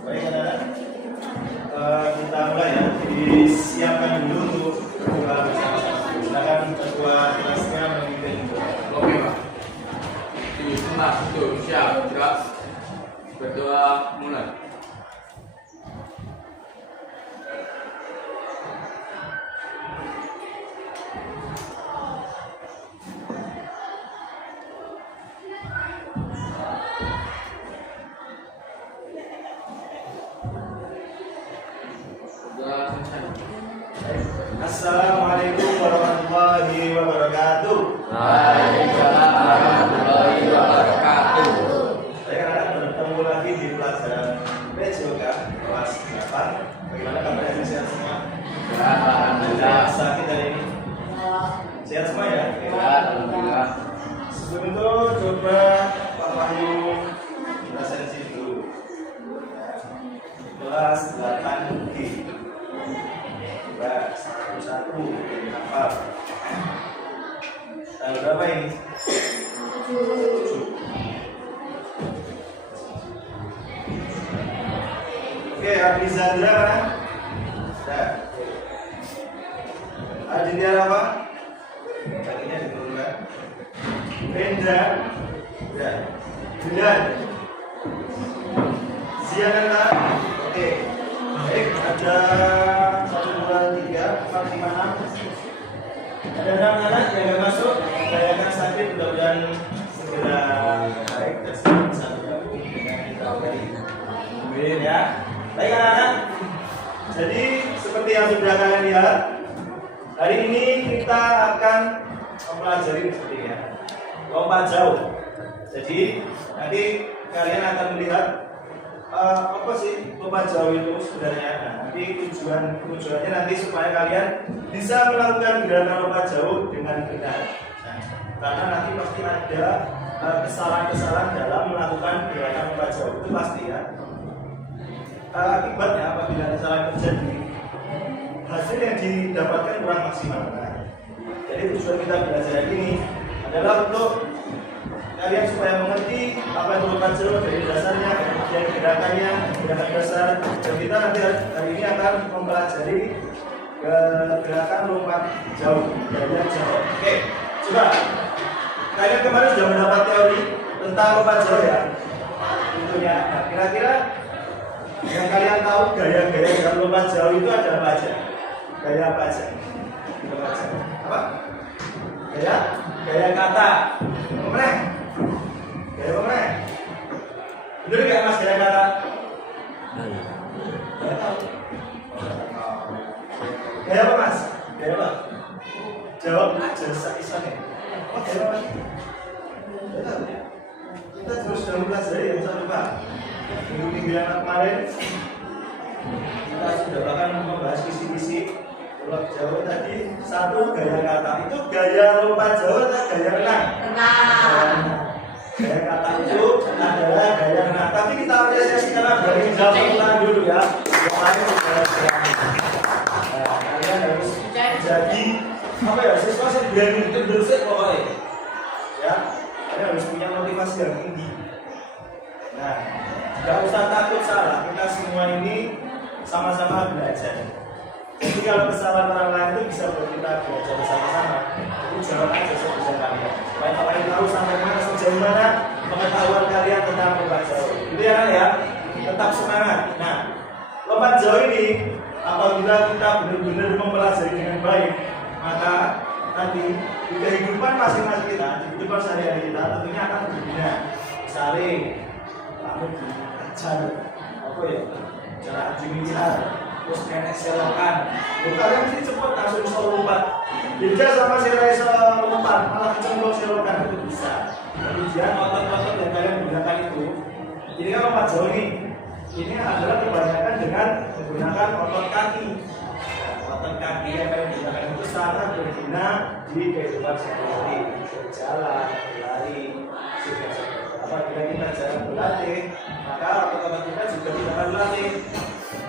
Baik anak-anak, kita mulai ya. Disiapkan dulu untuk berdoa bersama. Silakan ketua kelasnya memimpin doa. Oke Pak. Bismillah, betul, siap, jelas. Berdoa mulai. Assalamualaikum warahmatullahi wabarakatuh. Waalaikumsalam warahmatullahi wabarakatuh. Saya akan bertemu lagi di pelajaran PJOK kelas 8. Bagaimana kabarnya, sehat semua? Alhamdulillah. Sakit hari ini? Sehat semua ya? Alhamdulillah. Sebelum itu coba Pak Wahyu kita sensi dulu. Kelas 8G. Coba satu-satu hafal. Tanggal berapa ini? 7. Oke, Abizandra mana? Sudah. Aditya apa? Tadinya diturunkan. Rendra. Sudah. Bulan. Ziananta. Oke. Baik, ada 1, 2, 3, 4, 5, 6. Ada 6 anak yang nggak masuk. Rayakan sakit, mudah-mudahan segera baik dan bisa bergabung dengan kita kembali. Amin ya. Baik anak-anak. Jadi seperti yang sudah kalian lihat, hari ini kita akan mempelajari seperti ini ya, lompat jauh. Jadi nanti kalian akan melihat apa sih lompat jauh itu sebenarnya. Nah, nanti tujuannya nanti supaya kalian bisa melakukan gerakan lompat jauh dengan benar. Nah, karena nanti pasti ada kesalahan-kesalahan dalam melakukan gerakan lompat jauh itu pasti ya. Akibatnya apabila kesalahan terjadi, hasil yang didapatkan kurang maksimal. Nah, jadi tujuan kita belajar ini adalah untuk kalian supaya mengerti apa itu lompat jauh dari dasarnya, kemudian gerakannya, gerakan dasar. Dan kita nanti hari ini akan mempelajari gerakan lompat jauh, jarak jauh. Oke, coba kalian kemarin sudah mendapat teori tentang lompat jauh ya. Tentunya. Nah, kira-kira yang kalian tahu gaya-gaya dalam lompat jauh itu ada apa aja? Gaya apa aja? Apa? Gaya kata. Mana? Gaya apa mana? Bener nggak mas gaya kata? Gaya apa mas? Gaya apa? Jawab aja istilahnya. Apa gaya apa? Kita terus dalam pelajari yang satu pak. Minggu yang kemarin kita sudah bahkan membahas kisi-kisi lompat jauh tadi. Satu gaya kata itu gaya lompat jauh atau gaya renang? Renang. Gaya kata itu adalah gaya renang. Tapi kita apresiasi karena dari jawab dulu ya. Kemarin sudah kalian harus jadi apa ya? Siswa yang terus pokoknya. Ya, kalian harus punya motivasi yang tinggi. Nah, tidak usah takut salah, kita semua ini sama-sama belajar. Jadi kalau kesalahan orang lain itu bisa buat kita belajar bersama-sama. Jadi jawab aja sebisa kalian. Supaya kalian tahu sampai mana sejauh mana pengetahuan kalian tentang lompat jauh. Itu ya, tetap semangat. Nah, lompat jauh ini apabila kita benar-benar mempelajari dengan baik, maka nanti di kehidupan masing-masing kita, di kehidupan sehari-hari kita tentunya akan berguna. Saling kamu diajar apa ya, cara miliar terus nenek selokan kalian mesti cepat langsung bisa lompat. Beda sama saya lompat malah kecemplung selokan itu bisa. Kemudian otot-otot yang kalian gunakan itu ini kan lompat jauh ini adalah kebanyakan dengan menggunakan otot kaki. Otot kaki yang kalian gunakan itu sangat berguna di kehidupan sehari-hari, berjalan, berlari, apabila kita jarang berlatih, maka otot-otot kita juga tidak akan berlatih.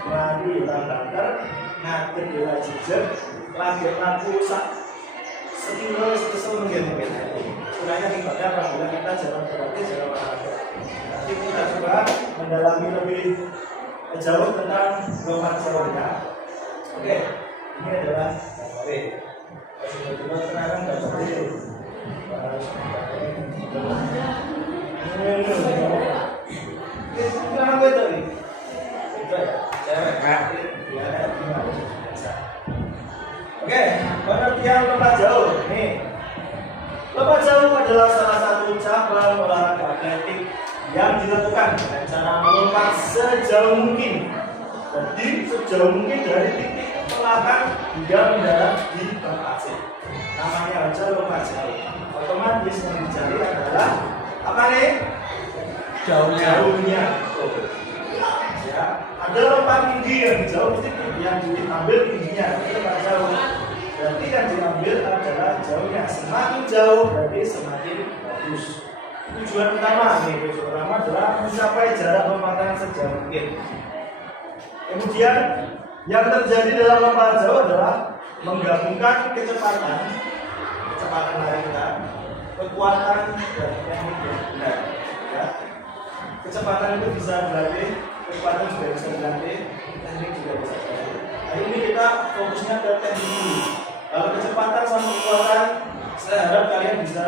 Maju dalam banter, ngatur bola jejak, lagi stimulus mungkin. Sebenarnya akibatnya apabila kita jarang berlatih, jarang olahraga. Nanti kita coba mendalami lebih jauh tentang lompat jauh ya. Oke, ini adalah oke. Coba sekarang gambar itu. Kenapa itu? Itu ya, cewek. Oke, pengertian lompat jauh. Nih, lompat jauh adalah salah satu cabang olahraga atletik yang dilakukan dengan cara melompat sejauh mungkin. Jadi sejauh mungkin dari titik pelakang hingga mendarat di tempat asing. Namanya aja lompat jauh. Otomatis yang dicari adalah apa nih? Jauhnya. Ya, ada lompat tinggi yang jauh sedikit yang diambil tingginya, itu lompat jauh. Berarti yang diambil adalah jauhnya. Semakin jauh berarti semakin bagus. Tujuan utama adalah mencapai jarak lompatan sejauh mungkin. Kemudian yang terjadi dalam lompat jauh adalah menggabungkan kecepatan lari kita, kekuatan dan teknik yang benar. Ya. Kecepatan itu bisa berlatih, kekuatan juga bisa berlatih, teknik juga bisa berlatih. Hari ini kita fokusnya ke teknik dulu. Kalau kecepatan sama kekuatan, saya harap kalian bisa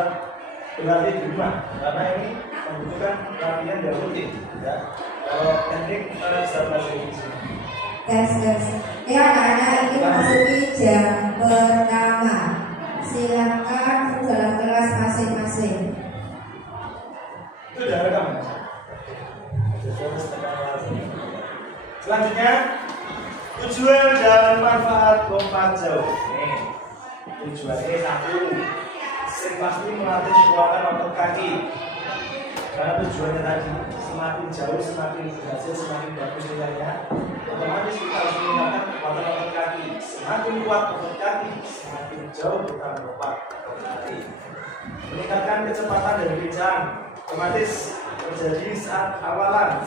berlatih di rumah karena ini membutuhkan latihan yang rutin. Ya. Kalau teknik kita bisa berlatih di sini. Tes. Ya, anak-anak ini memasuki jam pertama. Silakan dalam kelas masing-masing. Itu udah rekam. Selanjutnya, tujuan dan manfaat lompat jauh. Nih, tujuannya satu, pasti melatih kekuatan otot kaki. Karena tujuannya tadi semakin jauh semakin berhasil, semakin bagus nilainya. Otomatis kita harus menggunakan kekuatan otot kaki. Semakin kuat otot kaki, semakin jauh kita melompat atau lari. Meningkatkan kecepatan dan kencang. Otomatis terjadi saat awalan.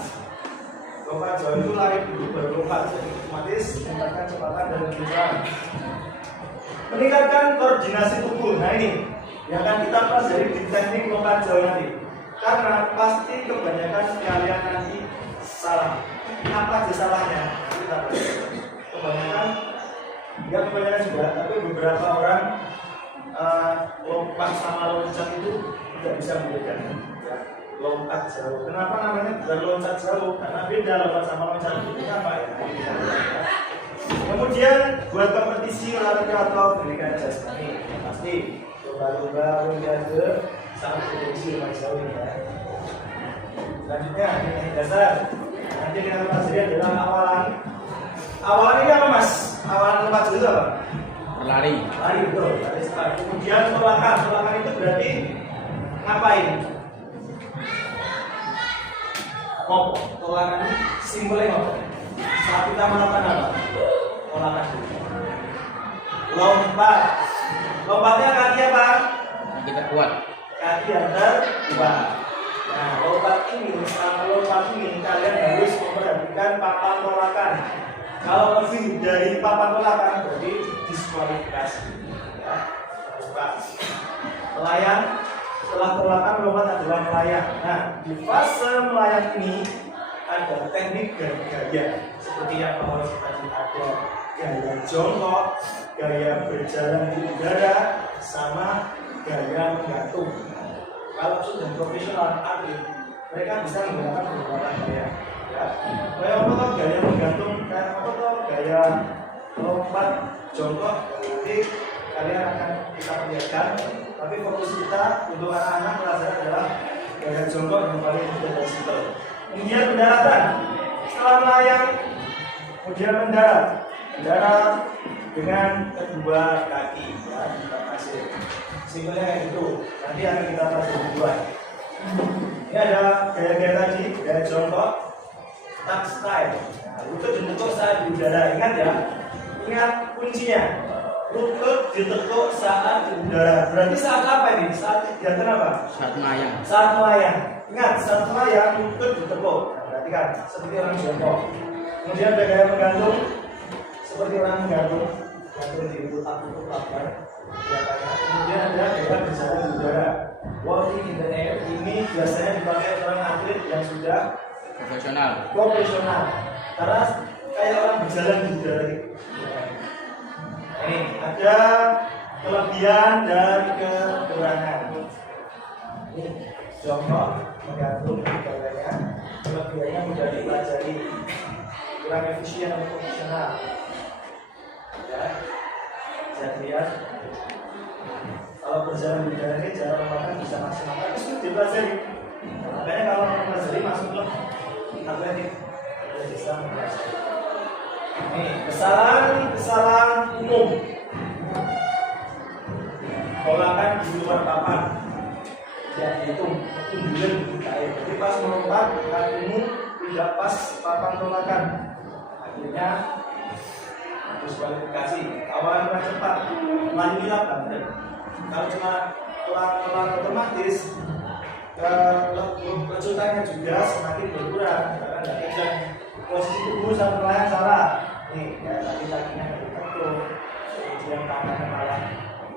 Lompat jauh itu lari dulu baru lompat. Jadi otomatis meningkatkan kecepatan dan kencang. Meningkatkan koordinasi tubuh. Nah ini yang akan kita pelajari di teknik lompat jauh nanti. Karena pasti kebanyakan kalian nanti salah. Apa aja salahnya? Kita pelajari. Kebanyakan juga, tapi beberapa orang lompat sama loncat itu tidak bisa membedakan. Ya, lompat jauh. Kenapa namanya bukan loncat jauh? Karena beda lompat sama loncat itu apa ya? Kemudian buat kompetisi olahraga atau pendidikan jasmani pasti lomba-lomba olimpiade sangat berfungsi lompat jauh ini ya. Selanjutnya ini dasar. Nanti kita pelajari adalah awalan. Awalan ini apa mas? Awalan lompat jauh itu apa? Berlari. Lari betul. Lari start. Kemudian tolakan. Tolakan itu berarti ngapain? Ngopo. Tolakan itu simbolnya ngopo. Saat kita melakukan apa? Tolakan. Lompat. Lompatnya kaki apa? Kita kuat. Kaki yang terkuat. Nah, lompat ini, selama lompat ini kalian harus memperhatikan papan tolakan. Kalau lebih dari papan tolakan berarti diskualifikasi. Ya, harus pas. Melayang, setelah tolakan lompat adalah melayang. Nah, di fase melayang ini ada teknik dan gaya. Seperti yang harus tadi ada gaya jongkok, gaya berjalan di udara, sama gaya menggantung. Kalau sudah profesional atlet, mereka bisa menggunakan beberapa gaya. Ya, kayak apa tuh gaya menggantung, kayak apa tuh gaya lompat jongkok. Nanti kalian akan kita perlihatkan. Tapi fokus kita untuk anak-anak pelajar adalah gaya jongkok yang paling mudah dan simpel. Kemudian pendaratan. Setelah melayang, kemudian mendarat dengan kedua kaki. Ya, kita kasih. Simpelnya kayak gitu. Nanti akan kita pelajari berdua. Ini ada gaya-gaya tadi, gaya jongkok, tuck style. Nah, lutut ditekuk saat di udara. Ingat ya, ingat kuncinya. Lutut ditekuk saat di udara. Berarti saat apa ini? Saat kegiatan apa? Saat melayang. Saat melayang. Ingat, saat melayang lutut ditekuk. Nah, berarti kan seperti orang jongkok. Kemudian ada gaya menggantung, seperti orang menggantung di lutut atau lapar. Kemudian ada gaya berjalan di udara, walking in the air. Ini biasanya dipakai orang atlet yang sudah Profesional. karena kayak orang berjalan di udara gitu. Ini ada kelebihan dan kekurangan. Ini contoh menggantung gambarnya. Kelebihannya mudah dipelajari, kurang efisien atau fungsional. Ya, bisa dilihat. Kalau berjalan di udara ini jarak makan bisa maksimal, tapi sudah dipelajari. Makanya kalau mempelajari masuklah atletik bisa mempelajari. Ini kesalahan umum. Polakan di luar papan. Ya hitung ketunjukan kita. Jadi pas melompat kakimu tidak pas papan polakan. Akhirnya diskualifikasi. Awalan kurang cepat, lari lambat. Kalau cuma pelan-pelan otomatis kejutannya juga semakin berkurang karena nggak kejar posisi tubuh sama nelayan salah. Nih kayak tadi kakinya nggak ditentu, kemudian tangannya malah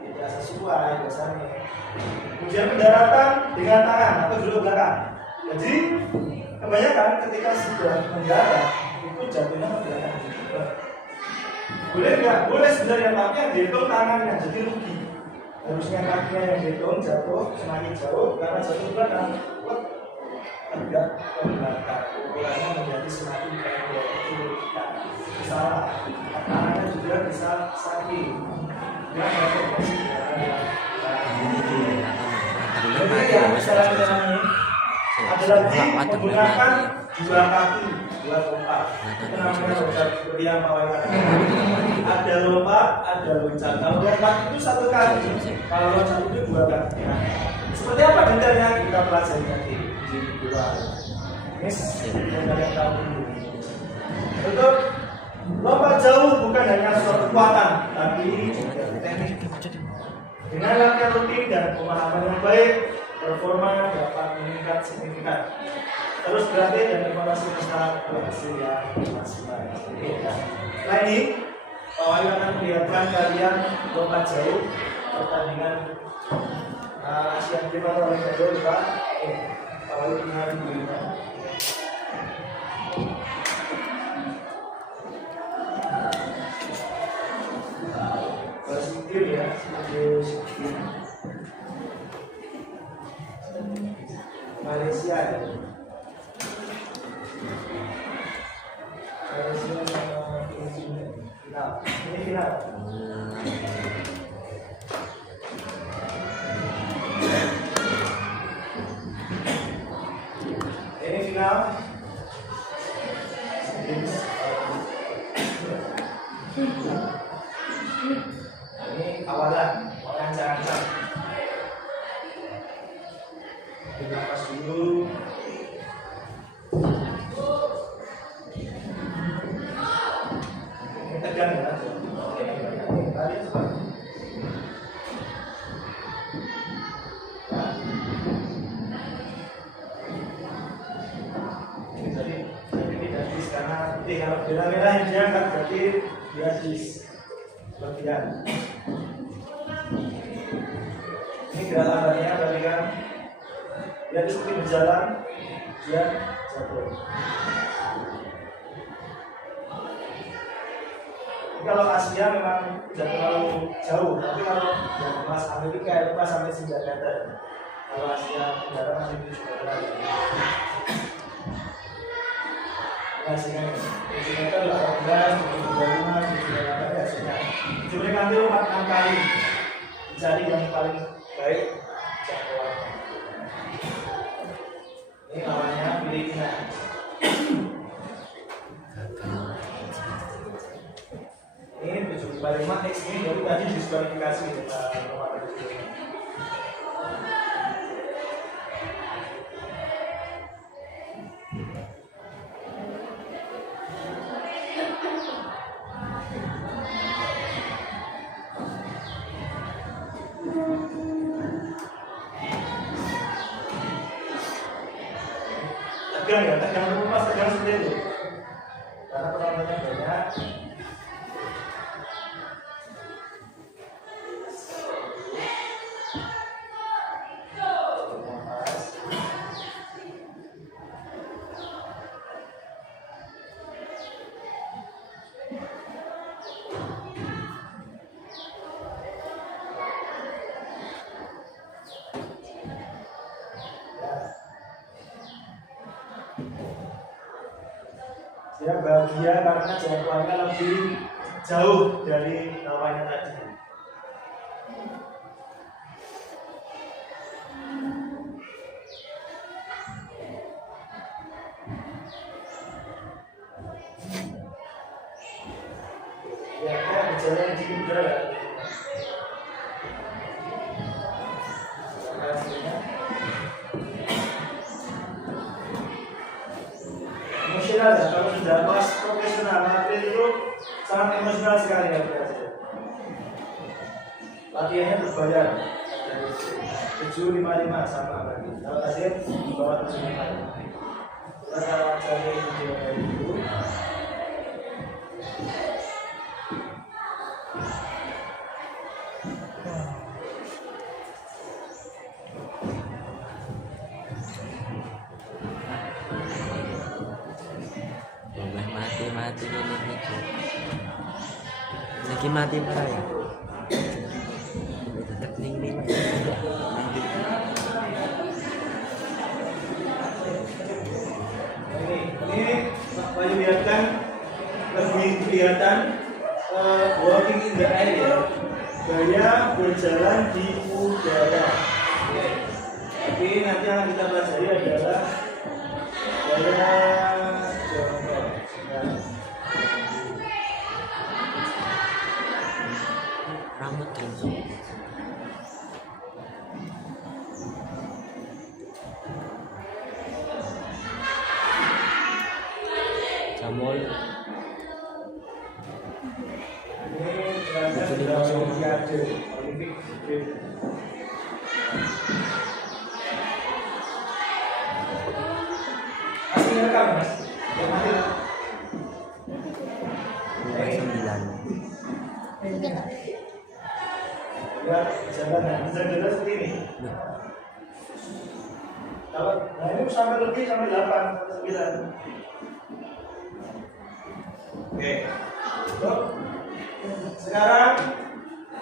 tidak sesuai biasanya. Kemudian pendaratan dengan tangan atau duduk belakang. Jadi kebanyakan ketika sudah mendarat itu jatuhnya ke belakang. Boleh nggak? Boleh sebenarnya, tapi yang dihitung tangannya jadi rugi. Harusnya kakinya yang dihitung jatuh semakin jauh karena jatuh ke belakang. Tidak ke belakang. Ukurannya menjadi semakin pendek. Itu salah. Tangannya juga bisa sakit. Dia jatuh posisi ada lagi menggunakan dua kaki, dua lompat. Itu namanya lompat seperti yang pawai katakan. Ada lompat, ada loncat. Kalau lompat itu satu kaki, kalau loncat itu dua kaki. Seperti apa detailnya kita pelajari nanti di dua. Ini yang tahu dulu. Untuk lompat jauh bukan hanya suatu kekuatan, tapi juga teknik. Dengan latihan rutin dan pemahaman yang baik, performa dapat meningkat signifikan. Terus berlatih dan evaluasi besar berhasil yang maksimal. Setelah ini, Pak Wahyu akan melihatkan kalian lompat jauh pertandingan Asian Games atau Olimpiade Pak. Pak Wahyu tinggal dulu. Bersikir ya, bersikir. Malaysia ya. Malaysia sama Filipina. Final. Ini final. Ini final. Ini awalan, mengancang-ancang. Nafas dulu. Tegang ya. Tadi coba. Jadi tidak dis karena kalau merah yang diangkat berarti dia dis. Bagian. Ini gerakannya berarti kan dia seperti berjalan, dia jatuh. Kalau Asia memang tidak terlalu jauh, tapi kalau yang Mas Amerika itu pas sampai 9 meter. Kalau Asia Tenggara masih 7 meter. Hasilnya 7 meter, 18, 25, 28 hasilnya. Cuma nanti lompat 6 kali, dicari yang paling baik jangkauannya. Ini lawannya Filipina. Ini 75 X ini baru tadi diskualifikasi kita kemarin. Tegang ya, tegang lepas, tegang seperti itu. Karena penontonnya banyak. Dia bahagia karena jangkauannya lebih jauh dari lawannya tadi. Ya, kita berjalan di udara. Emosional ya, kalau sudah pas profesional atlet itu sangat emosional sekali ya berarti. Latihannya berbayar dari 755 sama berarti. Kalau atlet di bawah 755. Kita cari video dari itu. mati ini lagi mati parah ya. Teknik ini ini Bayu lihatkan lebih kelihatan walking in the air ya, gaya berjalan di udara. Tapi nanti yang kita pelajari adalah gaya jongkok. rambut tinggi. Jamol. Ini sudah Olimpiade, Olimpik. Masih rekam mas? Ya mati. Ya, jalan seperti ini. Kalau nah ini sampai lebih sampai 8 sampai 9. Oke. Sekarang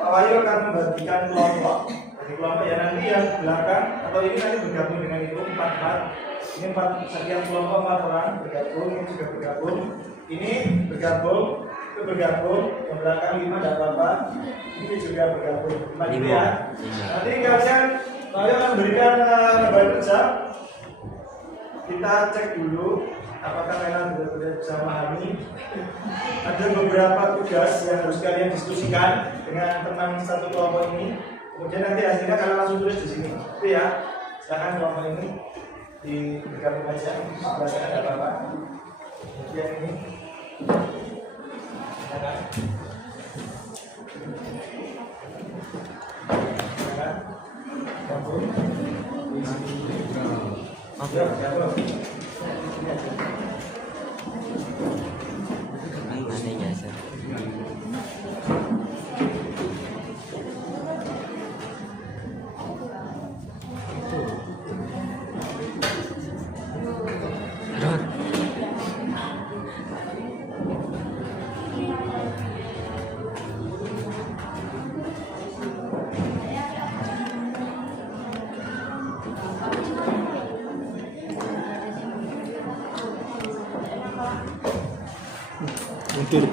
Pak Wahyu akan membagikan kelompok. Bagi kelompok ya nanti yang belakang atau ini nanti bergabung dengan itu 4. Ini 4 sekian kelompok 4 orang bergabung, ini juga bergabung. Ini bergabung, itu bergabung, yang belakang 5 tidak apa-apa. Ini juga bergabung 5 ya. Nanti kalian akan berikan lembar kerja. Kita cek dulu apakah kalian benar-benar bisa memahami. Ada beberapa tugas yang harus kalian diskusikan dengan teman satu kelompok ini. Kemudian nanti hasilnya kalian langsung tulis di sini. Oke ya, silakan kelompok ini bergabung aja. Bahasa ada apa-apa. Kemudian ini. Silakan. Oke. Anehnya sih. Mungkin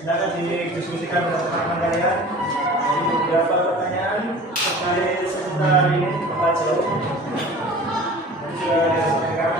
silakan didiskusikan dengan teman-teman kalian. Jadi beberapa pertanyaan terkait seputar ini Bapak jawab. Dan sudah disampaikan.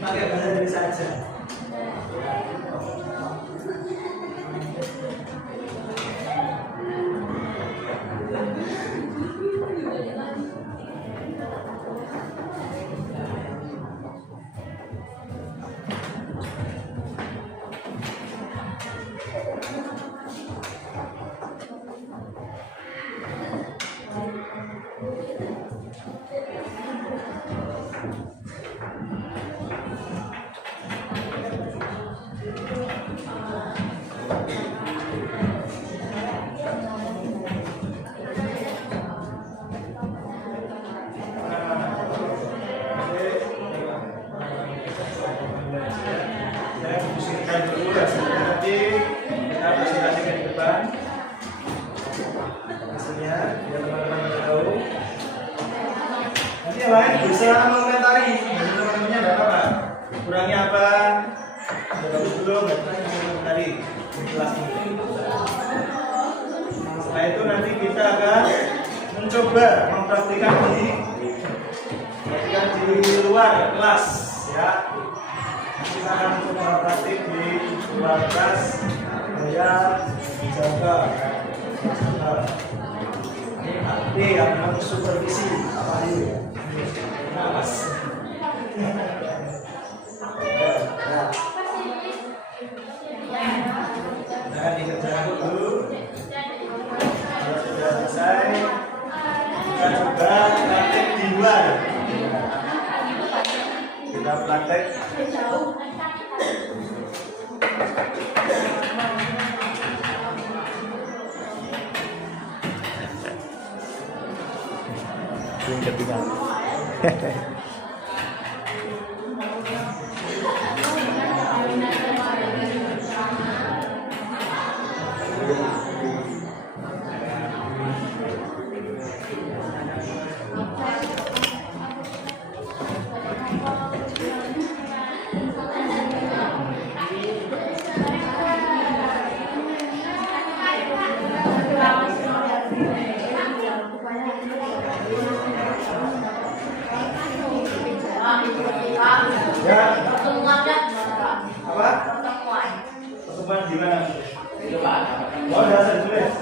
Pakai bahasa Indonesia saja. Yang lain bisa mengomentari, teman-temannya ada apa? Kurangnya apa? Sudah bagus belum? Mengomentari di kelas ini. Setelah itu nanti kita akan mencoba mempraktikkan di luar kelas, ya. Kita akan mencoba praktik di luar kelas, saya jaga. Ini yang harus supervisi apa ini? Napas. Nah, dikerjakan dulu. Kalau sudah selesai, kita coba praktek di luar. Kita praktek. Yang ketiga. Ya. Apa? Pertemuan di mana? Oh, udah saya tulis.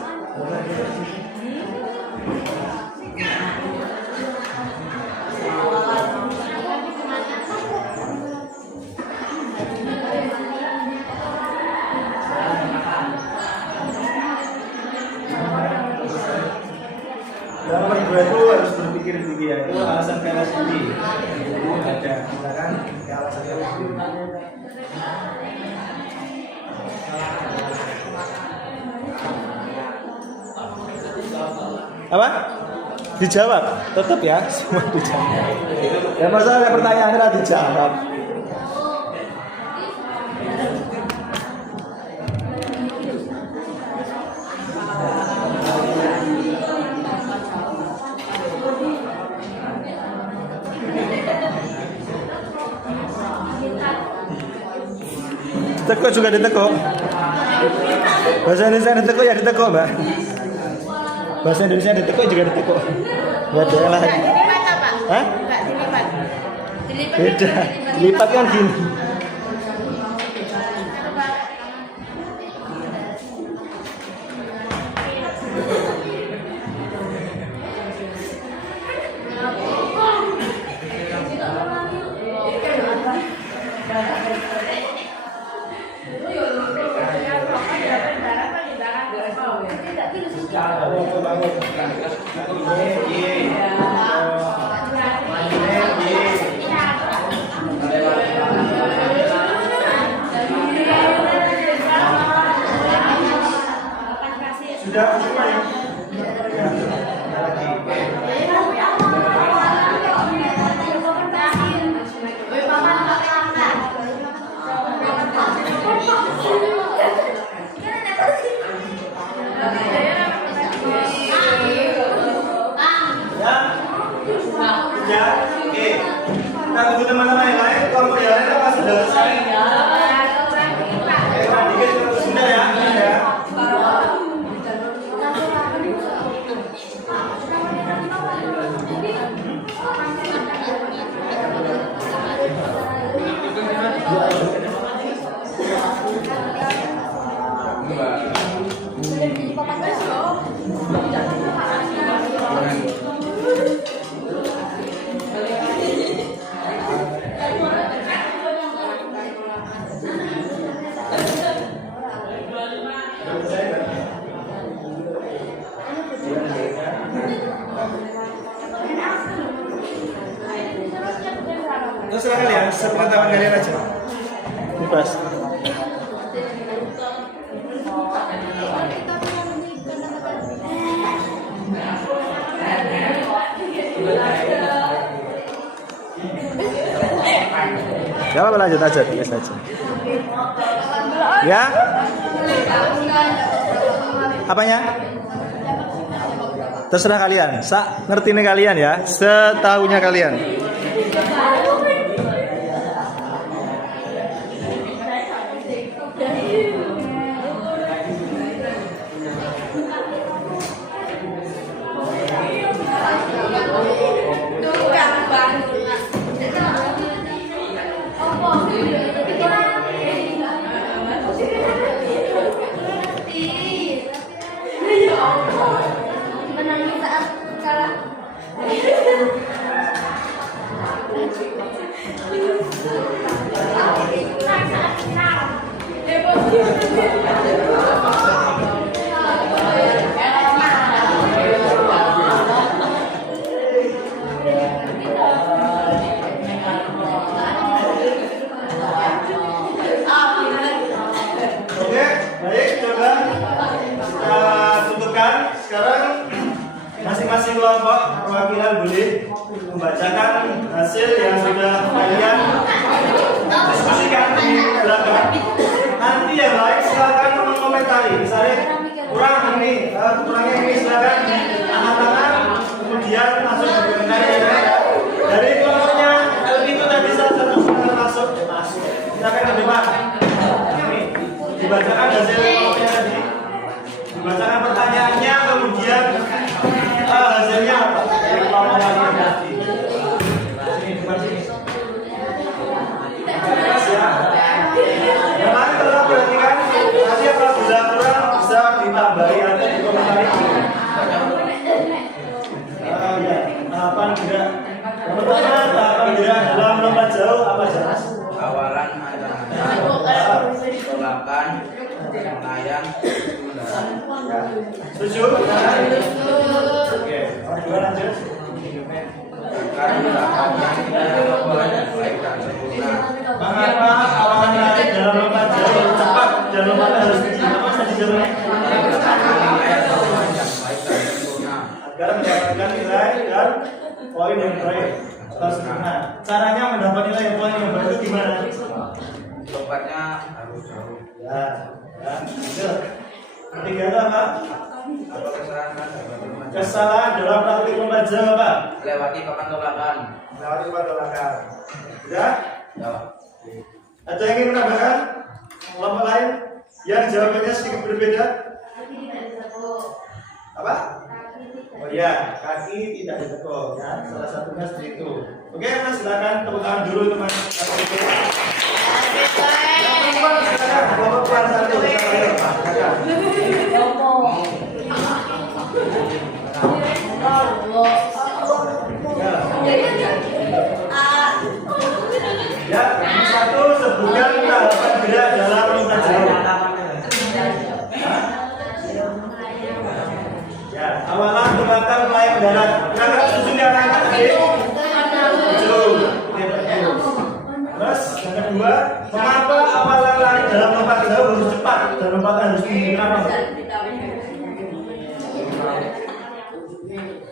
Dalam berdua itu harus berpikir tinggi ya. Itu alasan kelas ini. Jadi ada misalkan alasan kelas ini. Apa? Dijawab, tetap ya, semua dijawab. Ya masalah pertanyaannya lah dijawab. Tekuk juga ditekuk. Bahasa Indonesia ditekuk ya ditekuk, Mbak. Bahasa Indonesia ditekuk juga ditekuk. Enggak ada yang lain. Dilipat apa? Hah? Enggak dilipat. Dilipat. Beda. Lipat kan gini. Sudah semua ya? Ya, oke. Kita tunggu teman-teman yang lain. Kelompok yang lain apa sudah selesai? Dikit sudah ya, ya. Terserah kalian, sepengetahuan kalian aja. Bebas. Gak apa-apa, lanjut aja, tulis aja. Ya? Apanya? Terserah kalian. Ngerti nih kalian ya, setahunya kalian. Masing-masing kelompok perwakilan boleh membacakan hasil yang sudah kalian diskusikan di belakang. Nanti yang lain silakan mengomentari. Misalnya kurang ini, kurangnya ini silakan angkat tangan, kemudian masuk ke komentari. Dari kelompoknya itu tadi satu masuk. Silakan ke depan. Ini dibacakan hasil kelompoknya tadi. Dibacakan pertanyaannya, kemudian hasilnya apa? Dari kelompok kalian tadi. Yang lain tolong perhatikan. Nanti apabila kurang bisa ditambahi atau dikomentari. Tahapan gerak. Yang pertama, tahapan gerak dalam lompat jauh apa jelas? Awalan ada tolakan, layang, Setuju? Oke, dua lanjut. Mengapa awalan naik dalam lompat jauh cepat dan lompatnya harus tinggi? Apa tadi jawabannya? Agar mendapatkan nilai dan poin yang baik atau sempurna. Caranya mendapat nilai yang poin yang baik itu gimana? lompatnya harus jauh. Ya, lanjut. Ketiga itu apa? Apa Kesalahan dalam praktik lompat jauh apa? Lewati papan tolakan. Lewati papan tolakan. Sudah? Jawab. Ada yang ingin menambahkan? Kelompok lain yang jawabannya sedikit berbeda. Apa? Oh iya, kaki tidak ditekuk ya. Salah satunya seperti itu. Oke, Mas silakan tepuk tangan dulu teman. Kelompok pelan satu ya, yang satu sebutkan tahapan gerak dalam lompat jauh. Ya, awalan belakang mulai mendarat. Gerakan susunnya anak tadi. Terus yang kedua, mengapa awalan lari dalam lompat jauh harus cepat dan lompatan harus tinggi? Kenapa?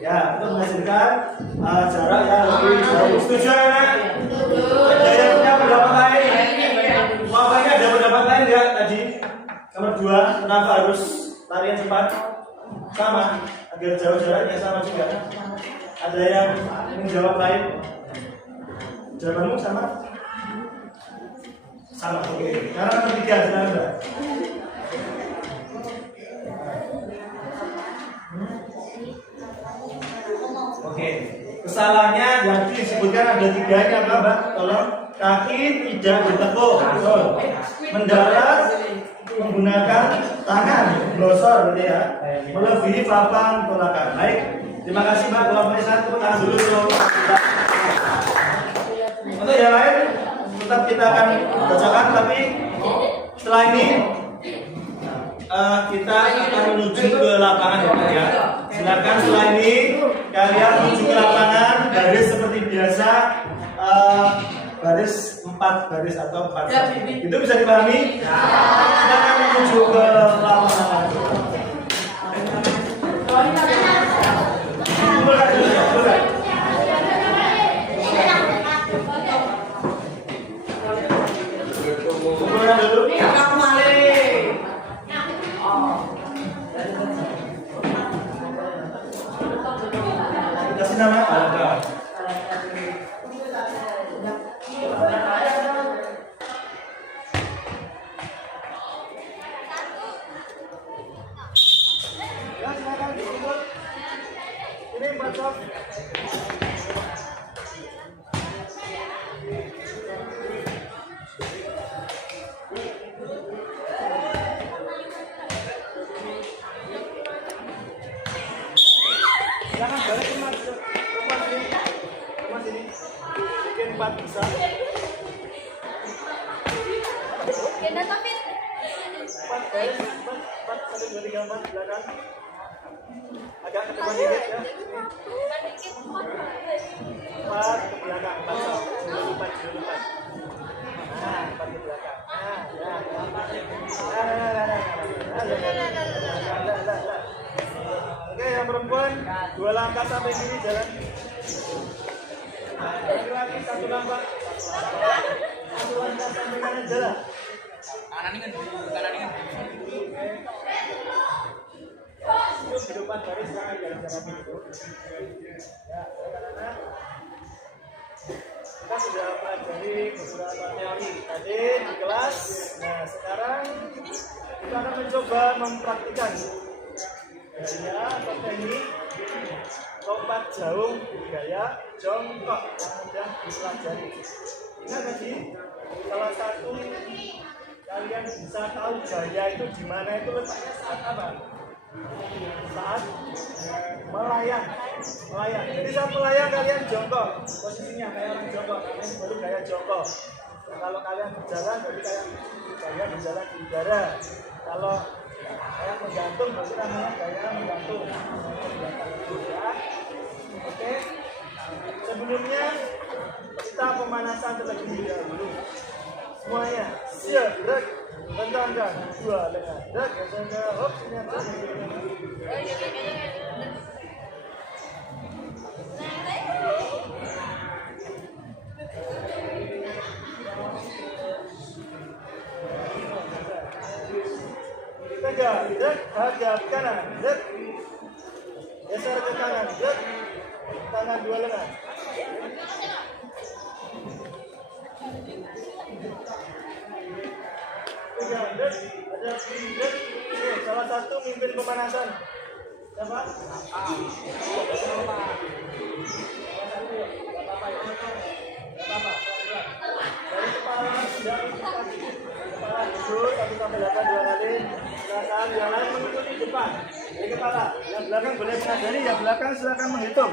Ya, untuk menghasilkan jarak yang lebih jauh. Setuju anak? Ada yang punya pendapat lain? Makanya ada pendapat lain ya tadi. Nomor 2, kenapa harus larian cepat? Sama, agar jauh jaraknya sama juga. Ada yang menjawab lain? Jawabanmu sama? Sama, oke. Sekarang nomor 3, silakan Mbak. Oke, kesalahannya yang disebutkan ada 3 nya apa Mbak? Tolong, kaki tidak ditekuk, mendarat menggunakan tangan, glosor gitu ya, melebihi papan tolakan. Baik, terima kasih Mbak. Kelompok 1 tangan dulu. Untuk yang lain tetap kita akan bacakan, tapi setelah ini kita akan menuju ke lapangan ya. Silakan setelah ini kalian menuju ke lapangan, baris seperti biasa, baris 4 baris atau 4 baris. Itu bisa dipahami? Silakan menuju ke lapangan. Kumpulkan dulu ya, kumpulkan. Kumpulkan dulu. Kasih nama Alga. Ini masuk. Jangan balik ke mas ini. Bikin 4 bisa. Kena tapi 4 guys, 4 1 2 3 4 belakang. Agak ke depan dikit ya. 4 ke belakang, 4 lupa. Nah, 4 ke belakang. Oke, yang perempuan 2 langkah sampai sini jalan. Lagi 1 langkah. 1 langkah sampai kanan jalan. Kanan ini kan. Itu di depan baris jangan jalan-jalan itu. Ya, karena kita sudah pelajari beberapa teori tadi di kelas. Nah, sekarang kita akan mencoba mempraktikkan gaya atau teknik lompat jauh gaya jongkok yang sudah dipelajari. Ingat tadi salah satu kalian bisa tahu gaya itu di mana itu letaknya saat apa? Saat melayang. Jadi saat melayang kalian jongkok, posisinya kayak orang jongkok, kalian baru gaya jongkok. Nah, kalau kalian berjalan berarti kayak gaya berjalan di udara. Kalau kayak menggantung berarti namanya gaya menggantung. Ya. Oke. Sebelumnya kita pemanasan terlebih dahulu. Semuanya siap, gerak, bentangkan 2 lengan, gerak, bentangkan, hop, sini atas. Tegak, gerak, hadap kanan, gerak, geser ke kanan, gerak, tangan 2 lengan. Tegak, Salah satu mimpin pemanasan. Siapa? Dari kepala sudah kepala duduk 1 sampai 8 2 kali. Silakan yang lain mengikuti depan. Dari kepala, yang belakang boleh mengajari, yang belakang silakan menghitung.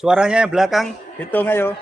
Suaranya yang belakang, hitung ayo.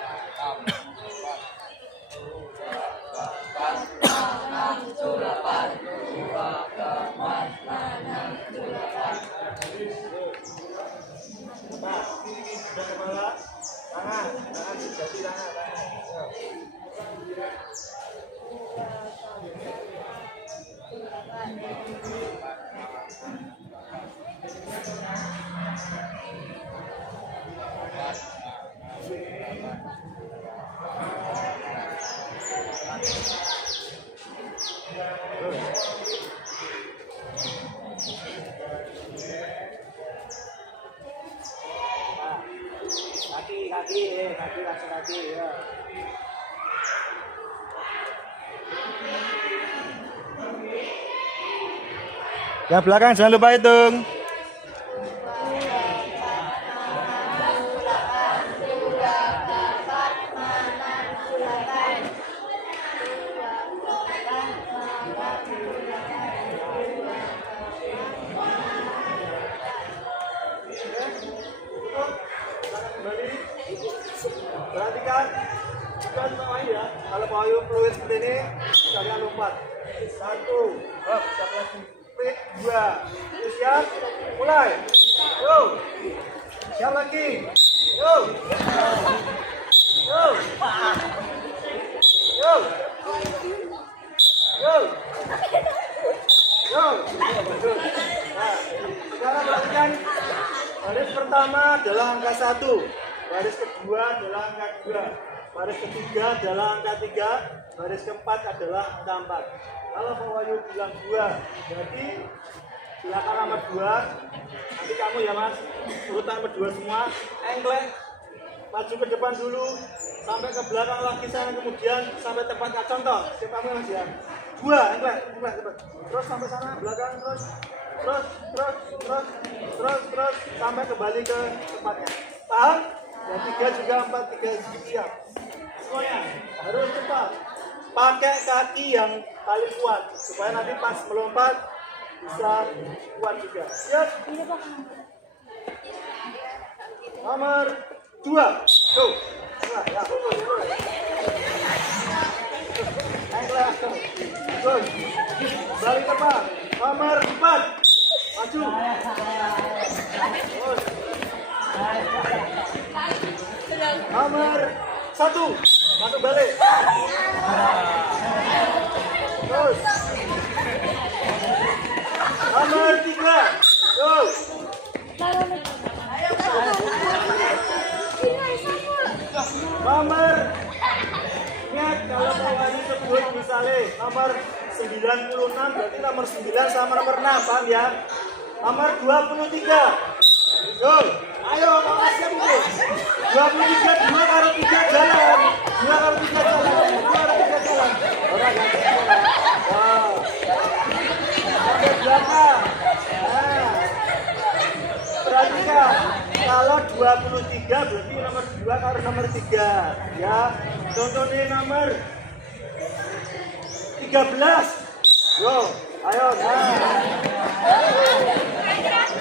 Kaki langsung kaki ya. Yang belakang jangan lupa hitung. Perhatikan, bukan main ya. Kalau payung fluid seperti ini, kalian lompat. 1, hop, siap lagi. 2, siap, mulai. Yo, siap lagi. Yo, yo, yo, yo, yo. Nah, sekarang perhatikan. Baris pertama adalah angka 1. Baris kedua adalah angka 2, baris ketiga adalah angka 3, baris keempat adalah angka 4. Kalau Pak Wahyu bilang 2, jadi silakan nomor 2. Nanti kamu ya Mas, urutan kedua semua. Engklek, maju ke depan dulu, sampai ke belakang lagi sana, kemudian sampai tempat contoh. Siap kamu Mas ya. 2, engklek, terus sampai sana belakang terus sampai kembali ke tempatnya. Paham? Yang 3 juga 4, 3 siap. Semuanya harus cepat. Pakai kaki yang paling kuat supaya nanti pas melompat bisa kuat juga. Siap? Nomor 2. Go. Nah, ya, Good. Balik depan. Nomor 4. Maju. Terus. Nomor 1. Masuk balik. Terus. Nomor 3. Go. Nomor, ingat kalau tadi sebut misalnya nomor 96 berarti nomor 9 sama nomor 6, paham ya? Nomor 23. Go. Ayo, mau siap itu. 23, 2 kali 3 jalan. 2 kali 3 jalan. 2 kali 3 jalan. Orang ganti bola. Wow. Sampai belakang. Nah. Perhatikan, kalau 23 berarti nomor 2 kali nomor 3. Ya. Contohnya nomor 13. Go. Ayo, nah.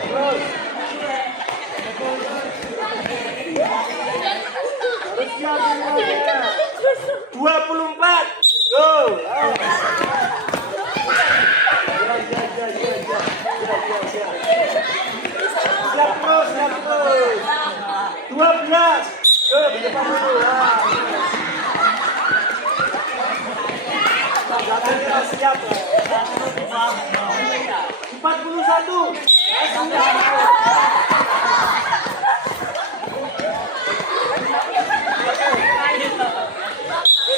Terus. Harus siap semuanya. 24. Go. Ayo. Siap terus. 12. Go, di depan dulu. Jangan kita siap. satu.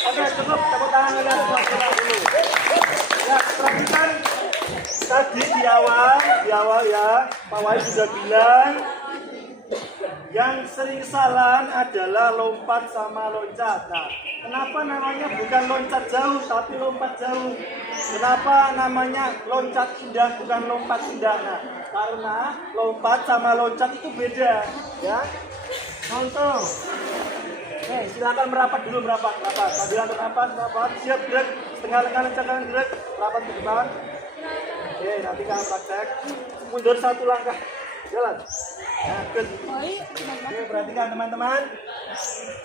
Oke, cukup. Tepuk tangan dulu. Ya, perhatikan tadi di awal ya, Pak Wahid sudah bilang yang sering salah adalah lompat sama loncat. Nah, kenapa namanya bukan loncat jauh tapi lompat jauh? Kenapa namanya loncat indah bukan lompat indah? Nah, karena lompat sama loncat itu beda, ya. Contoh. Oke, silakan merapat dulu, merapat. Sambil merapat, siap gerak, setengah lengan gerak, merapat ke depan. Oke, nanti kamu praktek. Mundur satu langkah, jalan. Nah, oke, perhatikan teman-teman.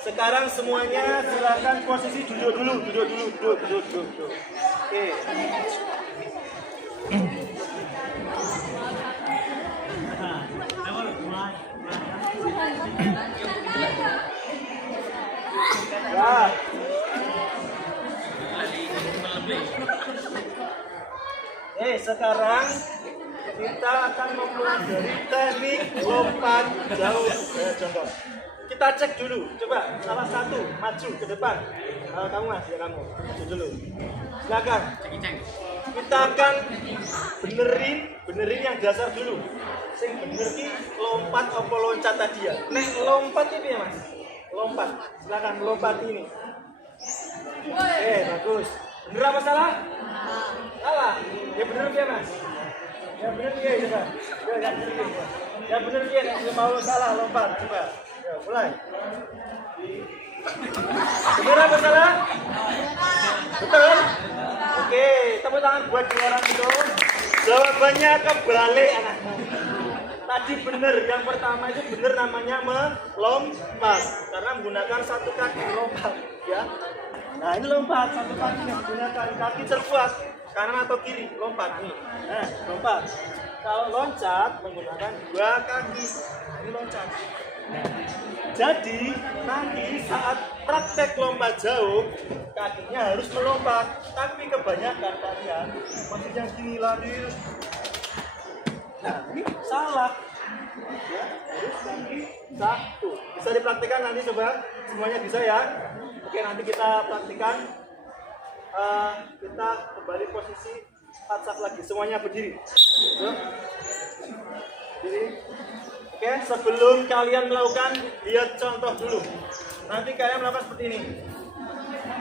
Sekarang semuanya silakan posisi duduk dulu. Oke. Ya. Sekarang kita akan mempelajari teknik lompat jauh. Contoh. Kita cek dulu. Coba salah satu maju ke depan. Kamu mas, ya kamu. Maju dulu. Silakan. Kita akan benerin yang dasar dulu. Sing bener ki lompat apa loncat tadi ya. Nek lompat itu ya mas. Lompat. Silakan melompat ini. Bagus. Bener apa salah? Salah. Ya bener dia mas. Ya bener dia coba. Ya bener dia. Kalau mau salah lompat coba. Ya mulai. Bener apa salah? Betul. Oke, tepuk tangan buat dua orang itu. Jawabannya kebalik anaknya. Tadi benar, yang pertama itu benar namanya melompat karena menggunakan satu kaki lompat, ya. Nah ini lompat satu kaki yang menggunakan kaki terkuat kanan atau kiri lompat nih. Nah lompat. Kalau loncat menggunakan dua kaki, ini loncat. Jadi nanti saat praktek lompat jauh kakinya harus melompat, tapi kebanyakan kalian masih yang gini lari. Nah, ini salah. Ya, harus kaki satu. Bisa dipraktikkan nanti coba. Semuanya bisa ya. Oke, nanti kita praktikkan. Kita kembali posisi saf lagi. Semuanya berdiri. Berdiri. Oke, sebelum kalian melakukan, lihat contoh dulu. Nanti kalian melakukan seperti ini.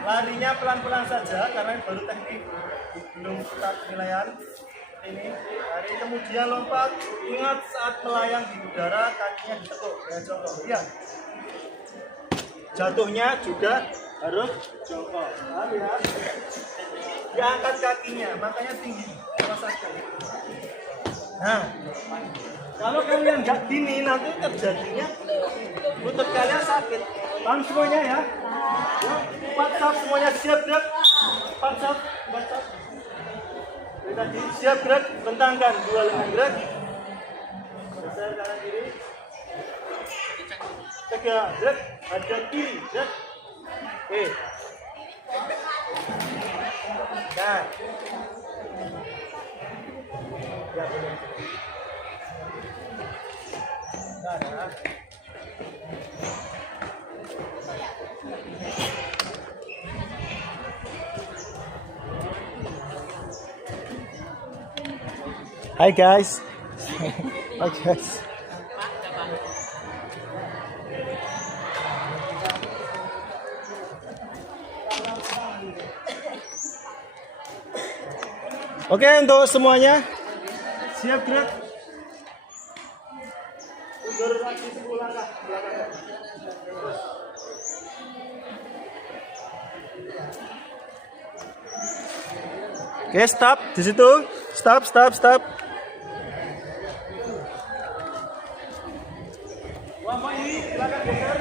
Larinya pelan-pelan saja karena baru teknik. Belum start penilaian. Ini hari kemudian lompat, ingat saat melayang di udara kakinya ditekuk ya jongkok, lihat jatuhnya juga harus jongkok, lihat diangkat kakinya makanya tinggi rasakan. Nah kalau kalian nggak gini nanti terjadinya lutut kalian sakit. Paham semuanya ya? WhatsApp semuanya siap gerak, WhatsApp. Tadi siap gerak, bentangkan dua lengan gerak. Geser kanan kiri. Tegak gerak, ada kiri gerak. Oke. Nah. Ya boleh. Nah. Hi guys. Hi guys. Oke, untuk semuanya siap gerak. Mundur lagi 10 langkah belakang. Oke, stop di situ. Stop. Lama ini silakan geser.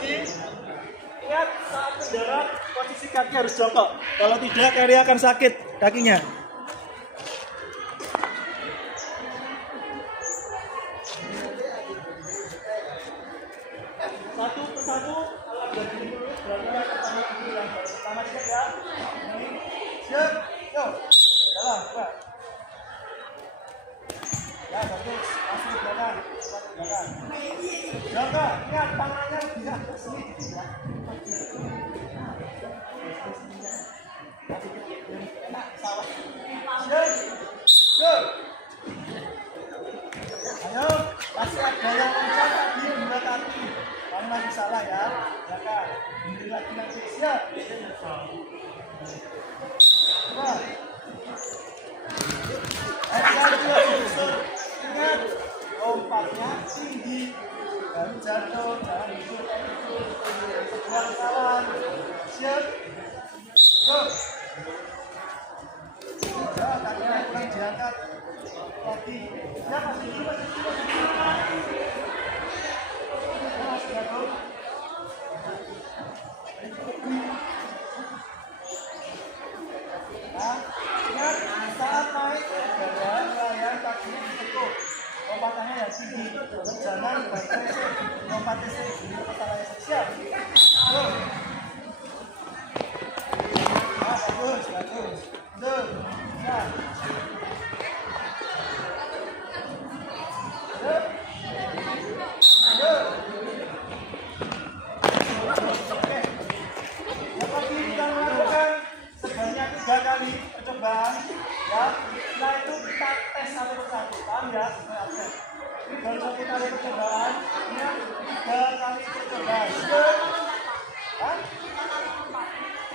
lagi. Ingat saat mendarat posisi kaki harus jongkok. Kalau tidak kalian akan sakit kakinya. Satu persatu alat berdiri dulu. Berarti pertama dulu yang pertama siap ya. Siap. Yo. Jalan, Pak. Ya, bagus. Masuk ke belakang. Jaga, ingat tangannya lebih ke sini ya. Enak, salah. Siap. Siap. Ayo, masih ada yang loncat tadi berat hati. Kamu masih salah ya. Jaga. Beri lagi nanti. Siap. Coba. Ingat, lompatnya tinggi dan jatuh, jangan duduk sebuah kawan. Siap. Go. Ya, kakinya kurang diangkat lagi. Ya, masih dulu, masih dulu. Ya, masih jatuh. Nah, ingat saat naik jalan kakinya ditekuk, lompatannya yang tinggi, jangan baik-baik lompatnya sendiri, lompatannya siap. Go. Ah, bagus, bagus. Go. Nah. Go. Go. Oke. Yang lagi kita melakukan sebanyak 3 kali percobaan ya. Setelah itu kita tes satu persatu, paham ya? Ini baru 1 kali percobaan, ini 3 kali percobaan. Hah?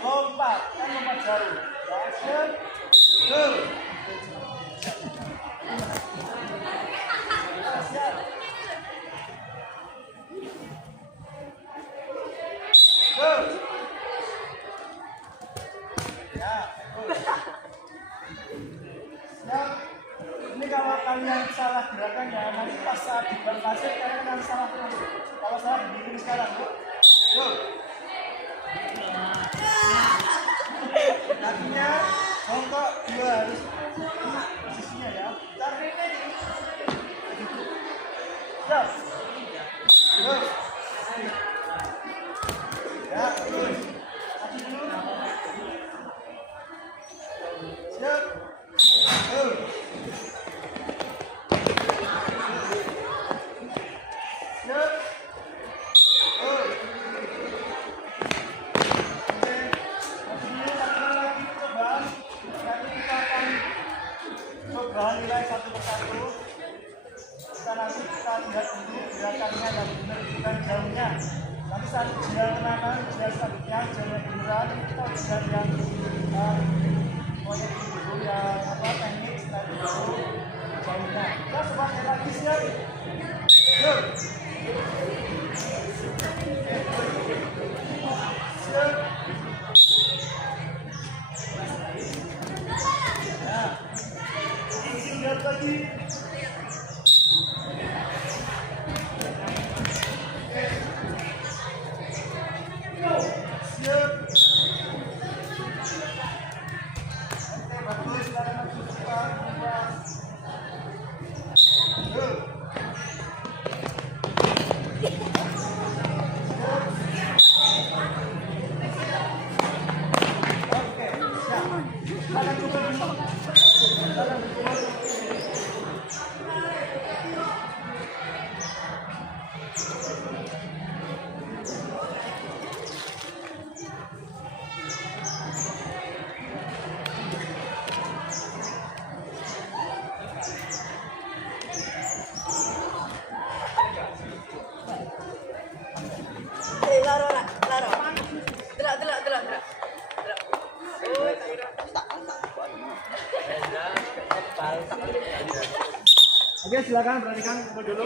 Lompat, kan lompat jauh. Ya, siap. Go. Siap. Go. Ya, siap. Ini kalau kalian salah gerakan ya, nanti pas saat di ban pasir kalian akan salah terus. Kalau salah begini sekarang, yuk. Go. Kakinya bongkok 2 harus posisinya ya. Tarik. Siap. Go. Ya, terus. Kaki dulu. Siap. Go. Siap. Go. Oke. Masih dulu lagi percobaan. Nanti kita akan coba nilai satu persatu. Nanti kita lihat dulu gerakannya yang benar bukan jauhnya. Nanti saat ujian kenakan, ujian selanjutnya, ujian beneran, kita ujian yang proyek dulu yang teknik, tadi dulu jauhnya. Kita semuanya lagi siap. Go. Siap. Nah, ini lihat lagi. Siap. Oke, bagus. Sekarang maju cepat. Go. Oke, siap. Tangan coba dulu. Tangan coba. Oke, silakan perhatikan dulu.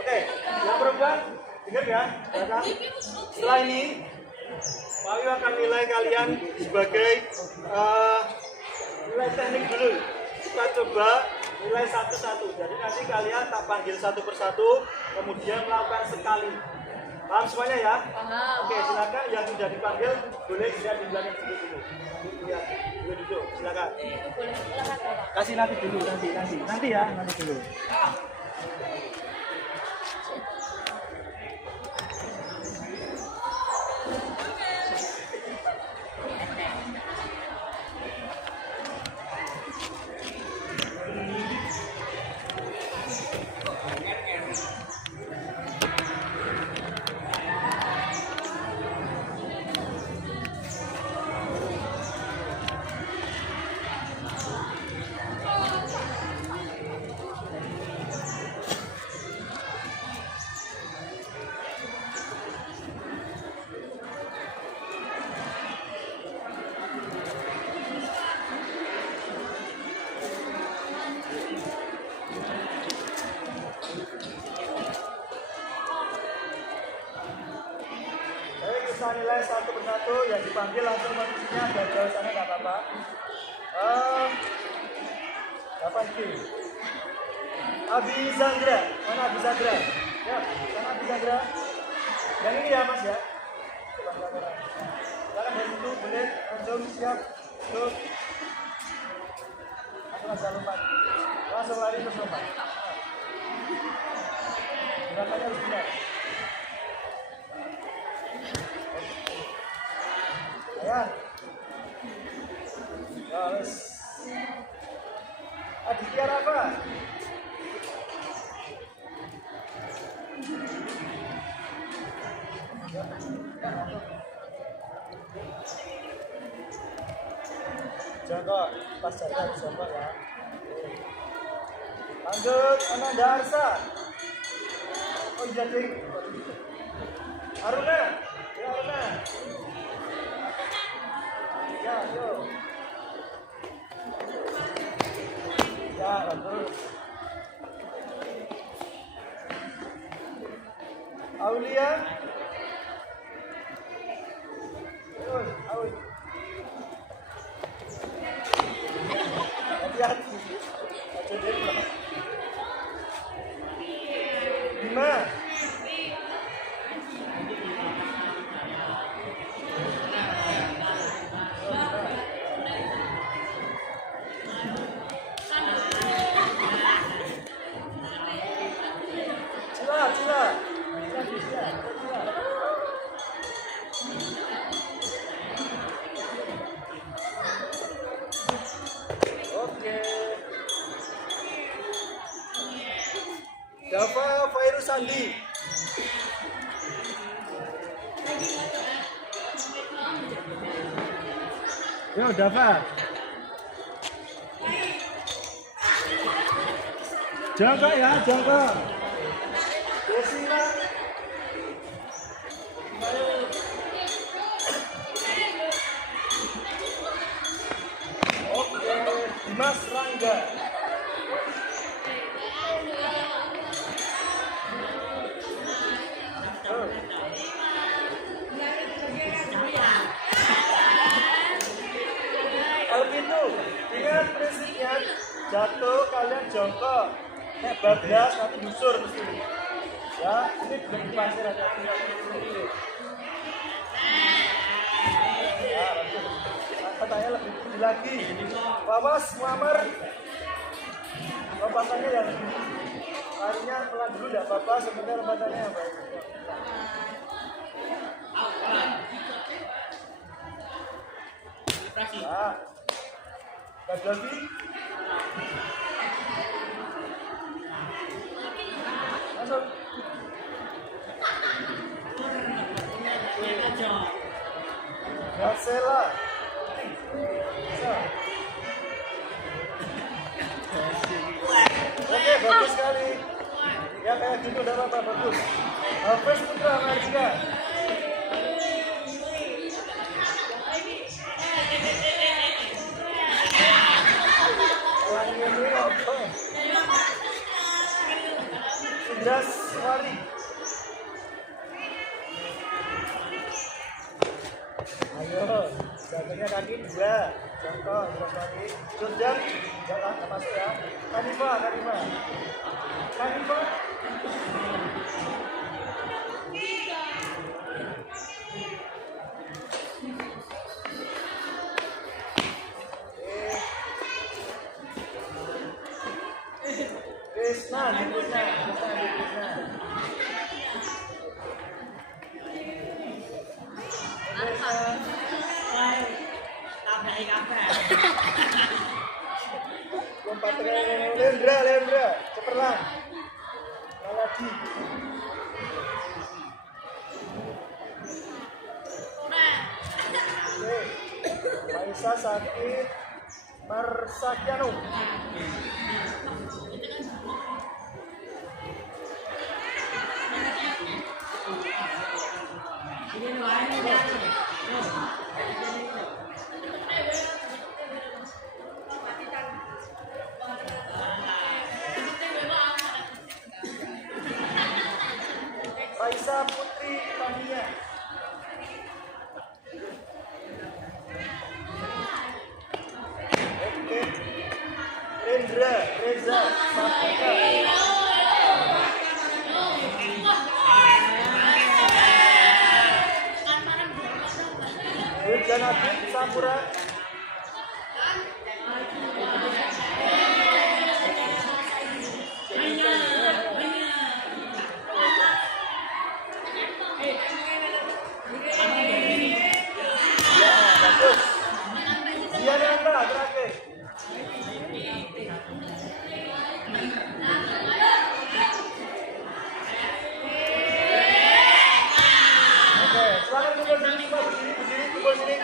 Oke, yang perempuan, dengar ya, silakan. Setelah ini, Pak akan nilai kalian sebagai nilai teknik dulu. Kita coba nilai satu-satu. Jadi nanti kalian tak panggil satu persatu, kemudian melakukan sekali. Paham semuanya ya? Paham. Oke, silakan yang sudah dipanggil boleh dilihat di belakang dulu. Lihat, dulu duduk, silakan. Itu boleh olahraga, Pak. Kasih nanti dulu, nanti ya, nanti dulu. Kita nilai satu persatu, yang dipanggil langsung posisinya agak jauh sana nggak apa-apa. 8Q. Abi Zandra, mana Abi Zandra? Ya, mana Abi Zandra? Yang ini ya Mas ya. Depan kamera. Sekarang dari situ boleh langsung siap untuk langsung lompat. Langsung lari terus lompat. Gerakannya harus benar. Ya. Terus. Aditya apa? Jaga, pas jaga dicoba ya. Lanjut, Ananda Arsa. Oh iya ding. Aruna, ya Aruna. Ya, yuk. Ya, lanjut. Aulia. Terus, Aul. Hati-hati. Aja dia. Bima. Cila. Oke. Dava Virus Sandi. Yo Dava. Jaga ya, jaga. Desina. Oke, Dimas Rangga. Kalau gitu, ingat prinsipnya, jatuh kalian jongkok. Nek bablas nanti busur mesti. Ya, ini belum dipasir ada tinggal. Ya, lanjut. Katanya lebih tinggi lagi. Bawas, Muammar. Lompatannya yang larinya pelan dulu tidak apa-apa, sebentar lompatannya yang baik. Ya. Lagi lagi. Masuk. Marcela. Oke, bagus sekali. Ya kayak gitu udah apa bagus. Hafiz Putra Marjika. Indras Wari. Ayo, jatuhnya kaki 2. Contoh, Indras Wari. Surjan, jangan masuk ya. Kanifa. Lompat Lendra, ceperlang. Lagi. Oke. Maisa sakit. Marsakiano. Raisa Putri Tania. Oke. Rendra, Reza, Saputra. Wirjanati, Sapura. Diana Anda, terakhir. Oke, silakan kumpul sini, kumpul sini,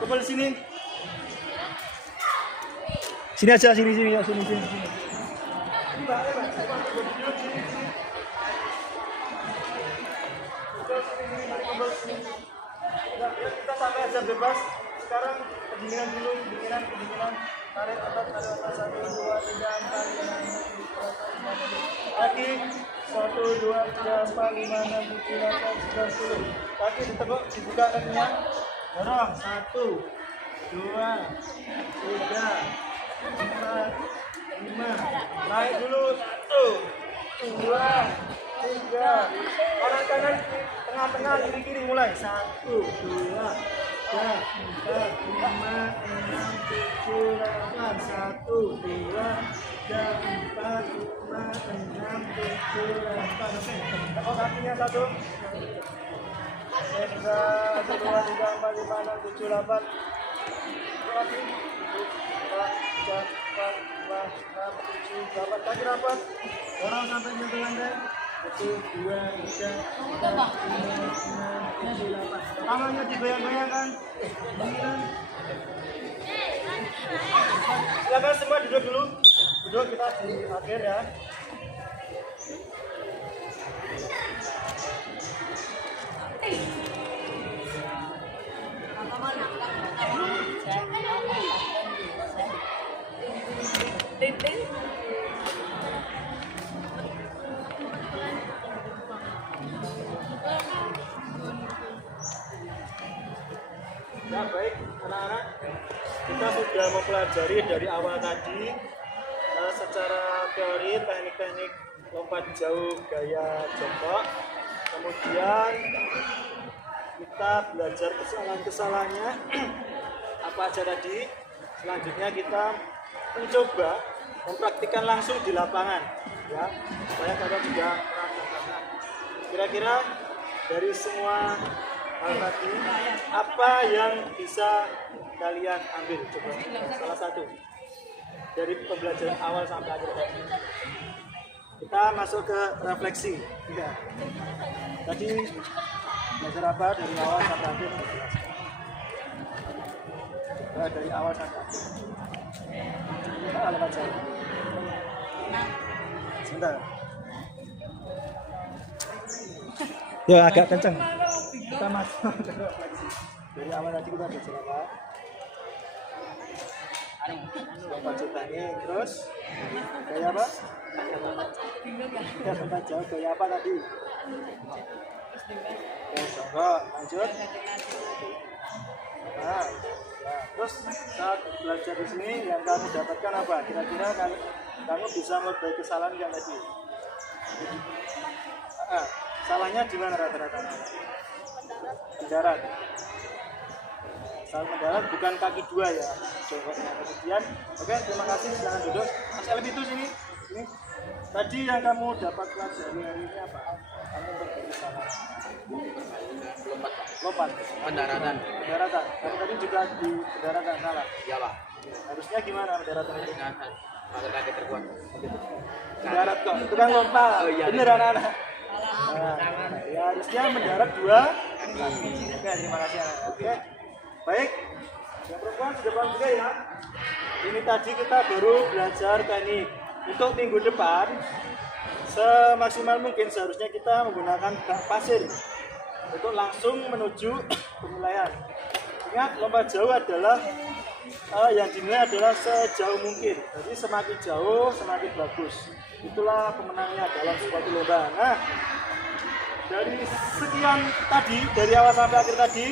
kumpul sini. Sini aja, sini. Kita sampai aja bebas. Sekarang pendinginan dulu, pendinginan. Tarik otot, 1, 2, 3, 4, 5, 6, 7, 8, 9. Lagi 1, 2, 3, 4, 5, 6, 7, 8, 9, 10. Kaki diteguk, dibuka kakinya. Dorong 1, 2, 3, 4, 5. Naik dulu 1, 2, 3. Kanan, tengah, kiri mulai 1, 2, 3, 4, 5, 6, 7, 8. 1, 2, 3, 4, 5, 6, 7, 8. Oke, tekuk kakinya 1. 1, 2, 3, 4, 5, 6, 7, 8. Lagi 2, 3, 4, 5, 6, 7, 8. Kaki rapat. Dorong sampai nyentuh lantai. 1, 2, 3, 4, 5, 6, 7, 8. Tangannya digoyang-goyangkan. Silakan semua duduk dulu. Duduk, kita di akhir ya. Ya baik anak-anak, kita sudah mempelajari dari awal tadi secara teori teknik-teknik lompat jauh gaya jongkok. Kemudian kita belajar kesalahan-kesalahannya apa aja tadi. Selanjutnya kita mencoba mempraktikkan langsung di lapangan ya, supaya kalian juga merasakan. Kira-kira dari semua hal tadi apa yang bisa kalian ambil? Coba salah satu dari pembelajaran awal sampai akhir tadi. Kita masuk ke refleksi. Tadi belajar apa dari awal sampai akhir? Dari awal sampai akhir. Kita lihat aja. Sebentar. Yo agak kenceng. Kita masuk ke refleksi. Dari awal tadi kita belajar apa? Lompat ceritanya, terus gaya apa? Gaya lompat jauh, gaya apa tadi? Gaya jongkok, lanjut. Nah, ya. Terus saat belajar di sini yang kamu dapatkan apa? Kira-kira kamu bisa memperbaiki kesalahan yang tadi? Salahnya di mana rata-rata? Mendarat. Salah mendarat bukan kaki dua ya, jongkoknya. Kemudian, oke, terima kasih. Silakan duduk. Mas Elif itu sini. Tadi yang kamu dapat pelajari hari ini apa? Kamu berdiri sana. Lompat. Pendaratan. Pendaratan. Kamu tadi juga di pendaratan salah. Iya Pak. Harusnya gimana pendaratan itu? Agak kaget terkuat. Mendarat kok, itu kan lompat. Oh, iya. Bener anak-anak. Nah, ya harusnya mendarat 2 kali. Oke, terima kasih anak. Oke, baik. Yang perempuan sudah paham juga ya. Ini tadi kita baru belajar teknik. Untuk minggu depan, semaksimal mungkin seharusnya kita menggunakan bak pasir untuk langsung menuju penilaian. Ingat, lompat jauh adalah yang dinilai adalah sejauh mungkin. Jadi semakin jauh semakin bagus. Itulah pemenangnya dalam suatu lomba. Nah, dari sekian tadi, dari awal sampai akhir tadi,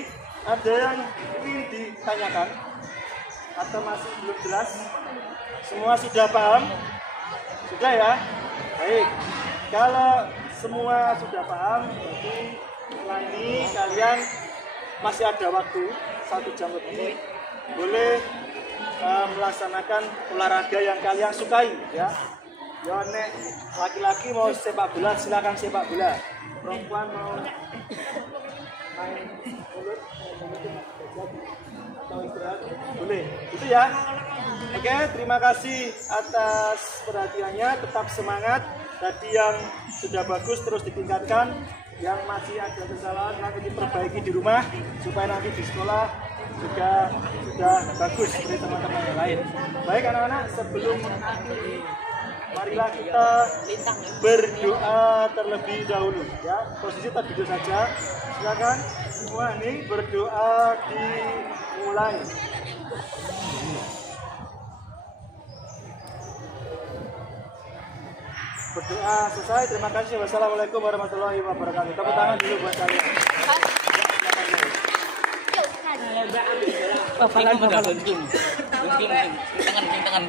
ada yang ingin ditanyakan atau masih belum jelas? Semua sudah paham? Sudah ya? Baik. Kalau semua sudah paham, berarti setelah ini kalian masih ada waktu 1 jam lebih. Boleh melaksanakan olahraga yang kalian sukai ya. Ya nek laki-laki mau sepak bola silakan sepak bola. Perempuan mau main mulut atau istirahat boleh. Itu ya. Oke, terima kasih atas perhatiannya. Tetap semangat. Tadi yang sudah bagus terus ditingkatkan. Yang masih ada kesalahan nanti diperbaiki di rumah supaya nanti di sekolah juga sudah bagus seperti teman-teman yang lain. Baik anak-anak, sebelum mengakhiri, marilah kita berdoa terlebih dahulu ya. Posisi tertidur saja. Silakan semua ini berdoa dimulai. Berdoa selesai. Terima kasih. Wassalamualaikum warahmatullahi wabarakatuh. Tepuk tangan dulu buat kalian. Bapak lagi. Tangan.